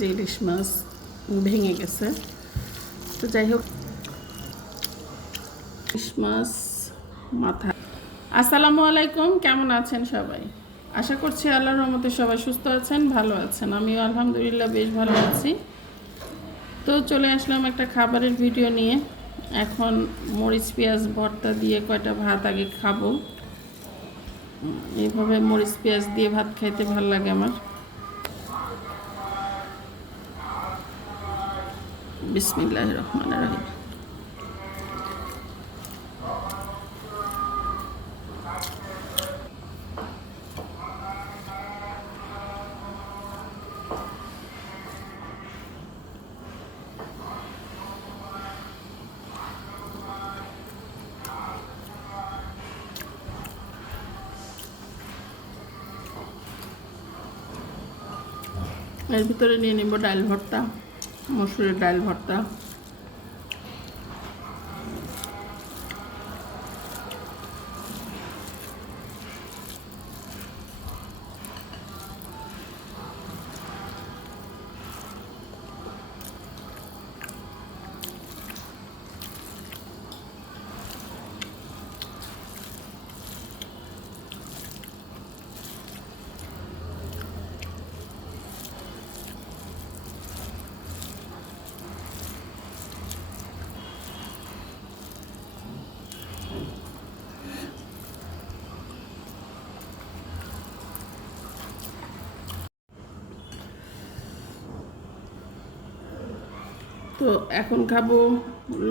যে ইলিশ মাছ ভেঙে গেছে। তো যাই হোক, ইলিশ মাছ মাথা। আসসালামু আলাইকুম, কেমন আছেন সবাই? আশা করছি আল্লাহর রহমতে সবাই সুস্থ আছেন, ভালো আছেন। আমিও আলহামদুলিল্লাহ বেশ ভালো আছি। তো চলে আসলাম একটা খাবারের ভিডিও নিয়ে। এখন মরিচ পেঁয়াজ ভর্তা দিয়ে কয়টা ভাত আগে খাবো। এইভাবে মরিচ পেঁয়াজ দিয়ে ভাত খাইতে ভালো লাগে আমার। বিসমিল্লাহির রহমানির রহিম। এর ভিতরে নিয়ে নেব ডাল ভর্তা, মসুরের ডাল ভর্তা। তো এখন খাবো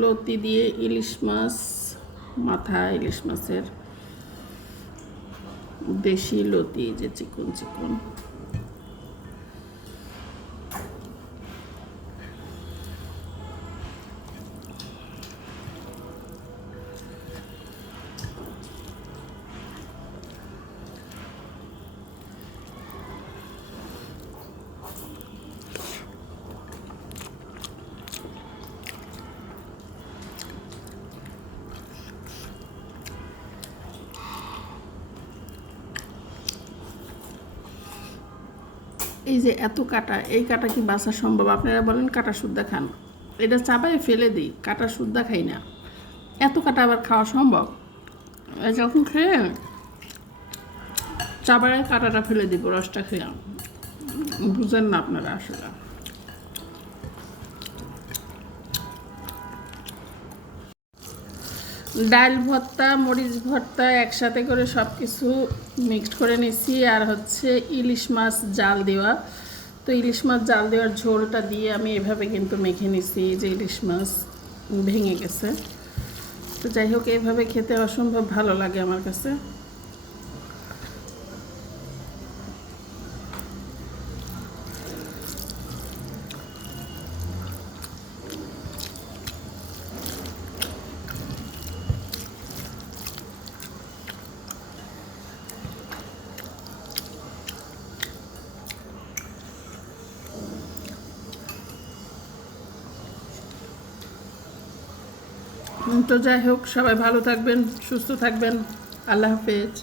লতি দিয়ে ইলিশ মাছ মাথা, ইলিশ মাছের দেশি লতি, যে চিকন চিকন। এই যে এত কাটা, এই কাটা কি বাছা সম্ভব? আপনারা বলেন কাটা সুদ্ধা খান, এটা চাবাই ফেলে দিই, কাটা সুদ্ধা খাই না। এত কাটা আবার খাওয়া সম্ভব? যখন খেয়ে চাবায় কাটাটা ফেলে দিব, রসটা খেয়ে। বুঝেন না আপনারা আসলে। ডাল ভর্তা, মরিচ ভর্তা একসাথে করে সব কিছু মিক্সড করে নিছি। আর হচ্ছে ইলিশ মাছ জাল দেওয়া। তো ইলিশ মাছ জাল দেওয়ার ঝোলটা দিয়ে আমি এভাবে কিন্তু মেখে নিছি, যে ইলিশ মাছ ভেঙে গেছে। তো যাই হোক, এইভাবে খেতে অসম্ভব ভালো লাগে আমার কাছে। তো যাই হোক, সবাই ভালো থাকবেন, সুস্থ থাকবেন। আল্লাহ হাফেজ।